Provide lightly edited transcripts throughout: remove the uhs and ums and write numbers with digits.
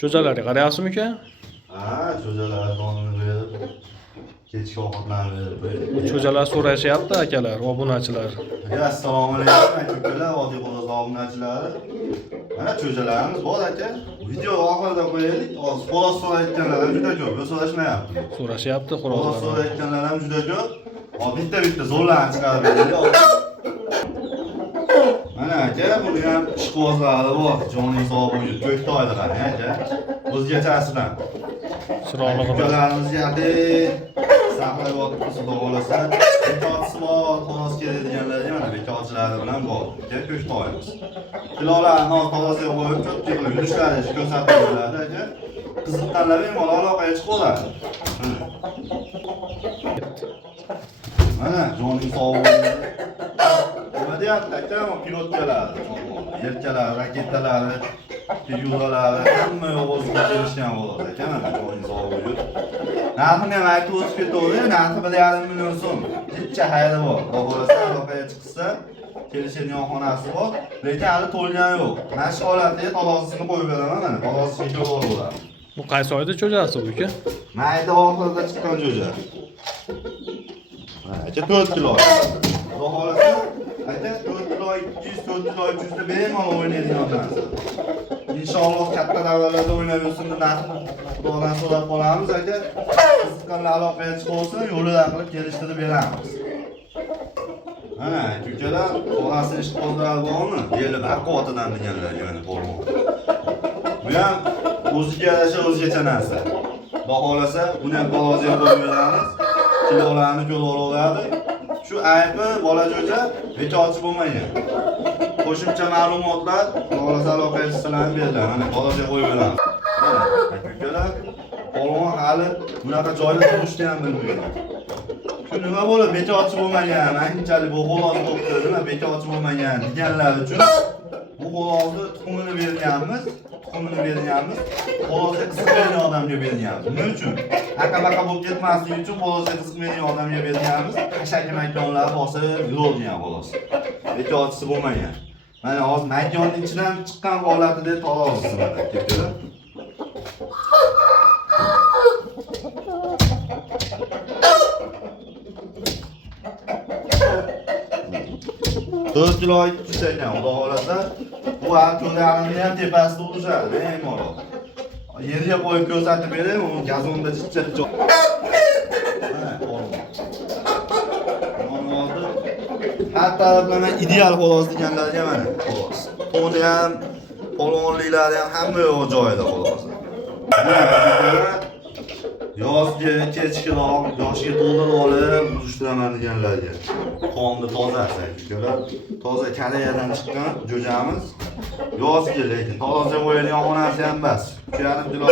Cho'jalarga qarayapsizmi uka? Ha, cho'jalar donini berib, kechki ovqatlarni berib. Cho'jalar so'rashyapti akalar, obunachilar. Assalomu alaykum akalar, oddiy xo'roz obunachilari. Mana cho'jalarimiz bor aka. Video oxirida qo'yaylik. Hozir xo'roz so'rayotganlar ham juda ko'p. Biz so'rashmayapti. So'rashyapti Xo'roz xo'rozlar. so'rayotganlar ham juda ko'p. Hozir bitta zo'rlarni chiqarib beraylik. Mana aka, buni ham ishqibozlari bor. Joningiz sog' bo'lsin. Ko'ktoyda qarang aka. O'zgachasidan. Chiroqlig'i bor. Ukalarimiz yerda saqlab yotibdi, xudo xolasa. Bekotisi bor, xolos keladiganlar mana bekotchilari bilan bor. Ko'ktoyimiz. Kilolarni tozasiga qo'yib, cho'tki qilib yurishlari ko'rsatib beradi aka. Qiziqqanlar bemalol aloqaga chiqinglar. Mana joningiz sog' bo'lsin. Nima deyapti aka? Pilotkalar, yelkalar, raketalari, figuralari hamma o'ziga kelishgan bo'ladi aka. Mana joningiz sog' bo'lsin. Narxini ham aytib o'tib ketaverdi. Narxi 1,5 million so'm. Jicha hayri bor. Xudo aloqaga chiqsa, kelishadigan xonasi bor, lekin hali to'lgani yo'q. Mana shu holatga tolosini qo'yib beraman mana. Tolosiga ko'raveradi. Bu qaysi oyda cho'jasi bu uka? Mayda oxirida chiqqan jo'ja. Aka 4 kilo. Xudo xolasa, aka 4 kilo 200, 4 kilo 300 da bemalol o'ynaydigan narsa. Inshaalloh katta davrlarda o'ynab yursin deb narxni Xudodan so'rab qolamiz aka. Qiziqqanlar aloqaga chiqolsa, yo'lida qilib kelishtirib beramiz. Mana ukalar, orasi ishqibozlar bormi? Yeli baquvvatidan deganlar yana bo'lmoq. Bu ham o'ziga yarasha o'zgacha narsa. Xudo xolasa, buni ham baloziga qo'yib beramiz. Kilolarni ko'raveradi. Shu aybi bola jo'ja bekotchi bo'lmagan. Qo'shimcha ma'lumotlar xolasa aloqaga chiqsalar beriladi. Mana baloziga qo'yib beramiz. Mana ukalar, polvon hali bunaqa joyda turishni ham bilmaydi. Shu nima bo'lib bekotchi bo'lmagan, anchalik bu xolos bo'ldi, nima bekotchi bo'lmagan deganlar uchun bu xolosni tuxumini berganmiz. Xolosga qiziqmaydigan odamga berganmiz. Nima uchun? Aka-baka bo'lib ketmasligi uchun xolosga qiziqmaydigan odamga berganmiz. Qashaki makonlar bosib yuradigan xolos. Bekotchisi bo'lmagan. Mana hozir makonning ichidan chiqqan holatida tolosiz mana ketdilar. 4 kilo 200 ekan, xudo xolasa. Bu ko'zlarini ham tepasida urishadi, bemalol. Yerga qo'yib ko'rsatib bering, u gazonda chiqib joy. Mana, har taraflama ideal xolos deganlarga mana, xolos. To'ni ham, polvonliklari ham hamma yo'q joyida xolos. Yozga kechkiroq yoshga to'ldirib olib urishtiraman deganlarga. Qonni toza saytlar. Toza Koreyadan chiqqan jo'jamiz. Yozga lekin toza qo'yadigan xonasi ham bas. 2,5 kilo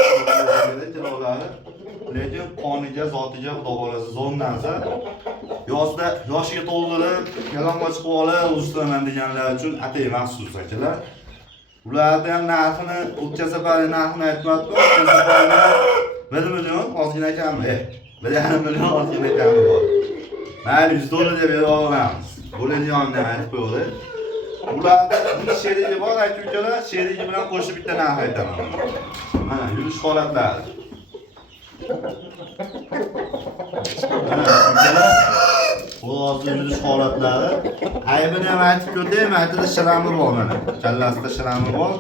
kilolari. Lekin qoniga, zotiga xudo xolasa zo'n narsa. Yozda yoshga to'ldirib, yalang'och chiqib olib urishtiraman deganlar uchun atay maxsus akalar. Ularni ham narxini, o'tgan safar narxini aytmadim, o'tgan safar 1 million ozgina kammi? 1,5 million ozgina kammi bor. Mayli $100 deb bera olamiz. Bo'ladiganini aytib qo'ydi. Ularda bir sherigi bor, aka-ukalar, sherigi bilan qo'shib bitta narx aytaman. Mana yurish holatlari. Mana ukalar, hozir yurish holatlari. Aybini ham aytib ko'rdaymi? Aytida shirami bor mana. Kallasida shirami bor.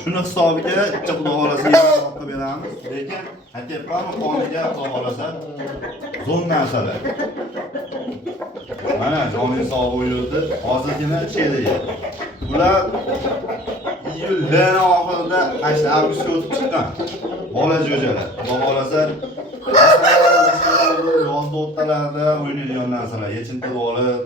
Shuni hisobiga bitta xudo xolasa qilib beramiz. Lekin aytayapman, qoniga xudo xolasa zo'n narsalar. Mana joningiz sog' bo'ldi. Hozirgina sherigi. Bular iyulning oxirida, ayni avgustga o'tib chiqqan. Bola jo'jalar. Xudo xolasa yozda o'rtalarida o'ynaydigan narsalar, yechintib olib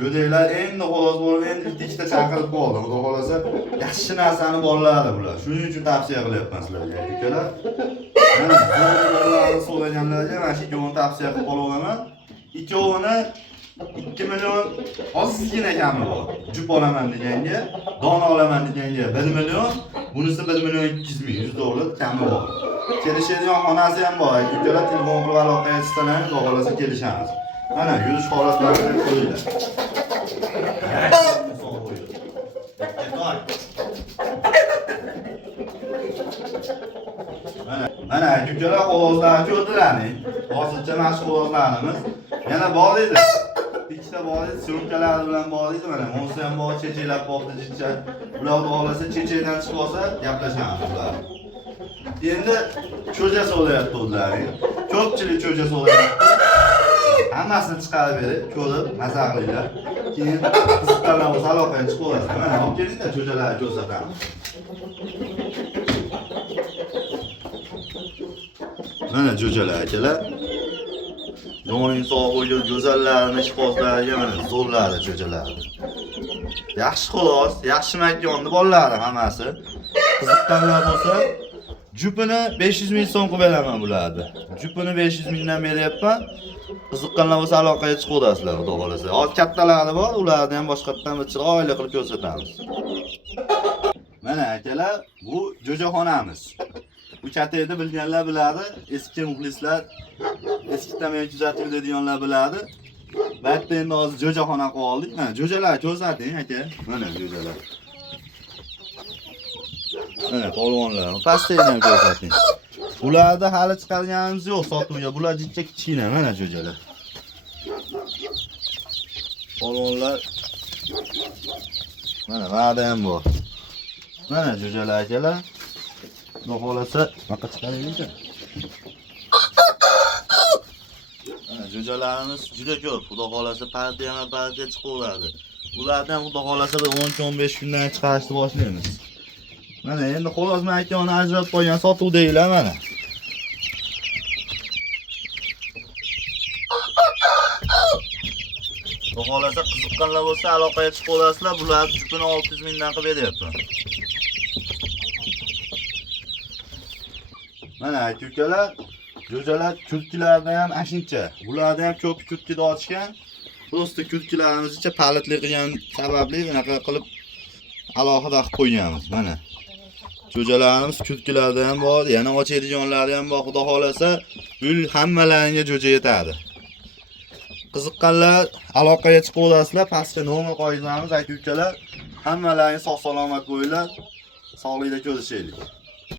go'daklar endi xolos bo'lib endi ikkita chaqirib qoldi. Xudo xolasa yaxshi narsani bolaladi bular. Shuning uchun tavsiya qilyapman sizlarga, akalar. Mana bolalarni so'raganlarga mana shu ikkovini tavsiya qilib qolaman. Ikkovini 2 million ozgina kami bor. Jup olaman deganga, don olaman deganga 1 million, bunisi 1 million 200 ming, $100 kami bor. Kelishadigan xonasi ham bor. Akalar telefon qilib aloqaga chiqsalar, xudo xolasa kelishamiz. Mana yurish holatlarini qo'yinglar. aka-ukalar xoloslarni ko'rdilaring. Hozircha mana shu xoloslarimiz. Yana bor edi. Ikkita bor edi, syomkalari bilan bor edi mana. Monsi ham bor, checheklab qo'ydi jicha. Ular xohlasa chechekdan chiqib olsa, gaplashamiz ular. Endi cho'ja so'rayapti ularning. Ko'pchilik cho'ja so'rayapti. Hammasini chiqarib berib, ko'rib, maza qilinglar. Keyin qiziqqanlar bo'lsa aloqaga chiqib olasizlar. Mana olib kelinglar, cho'jalarni ko'rsatamiz. Mana cho'jalar akalar. Do'ning sog' bo'lgan go'zallarini, ishqibozlariga mana zo'rlari cho'jalar. Yaxshi xolos, yaxshi makonni bolalari hammasi. Qiziqqanlar bo'lsa, jupini 500 ming so'm qilib beraman bularni. Jupini 500 mingdan beryapman. Qiziqqanlar bo'lsa aloqaga chiqib olasizlar, xudo xolasa. Hozir kattalari bor, ularni ham boshqatdan bir chiroyli qilib ko'rsatamiz. Mana akalar, bu jo'jaxonamiz. Bu katta edi, bilganlar biladi, eski muxlislar, eskidan men kuzatib yuradiganlar biladi. Bu yerda endi hozir jo'jaxona qilib oldik. Mana jo'jalar ko'rsating aka. Mana jo'jalar. Mana polvonlar, pastda ham ko'rsating. Bularda hali chiqarganimiz yo'q sotuvga. Bular jicha kichkina, mana jo'jalar. Polvonlar. Mana va'da ham bor. Mana jo'jalar akalar. Xudo xolasa, bunaqa chiqaringlar. Mana jo'jalarimiz juda ko'p. Xudo xolasa partiya chiqaveradi. Ularni ham xudo xolasa 10-15 kundan chiqarishni boshlaymiz. Mana endi xolos makonni ajratib qo'ygan sotuvdaylar mana. Xudo xolasa qiziqqanlar bo'lsa aloqaga chiqib olasizlar. Bularni jupini 600 mingdan qilib beryapman. Mana aka-ukalar, jo'jalar kurtkilarda ham ashincha. Bularda ham ko'p kurtkida ochgan. Prosta kurtkilarimizcha palitli qilgan sababli bunaqa qilib alohida qilib qo'yganmiz. Mana. Jo'jalarimiz kurtkilarda ham bor, yana ochadiganlari ham bor. Xudo xolasa, ul hammalaringga jo'ja yetadi. Qiziqqanlar aloqaga chiqib olasizlar. Pastga nomer qo'yganmiz aka-ukalar. Hammalaringiz sog' salomat bo'linglar. Sog'likda ko'rishaylik.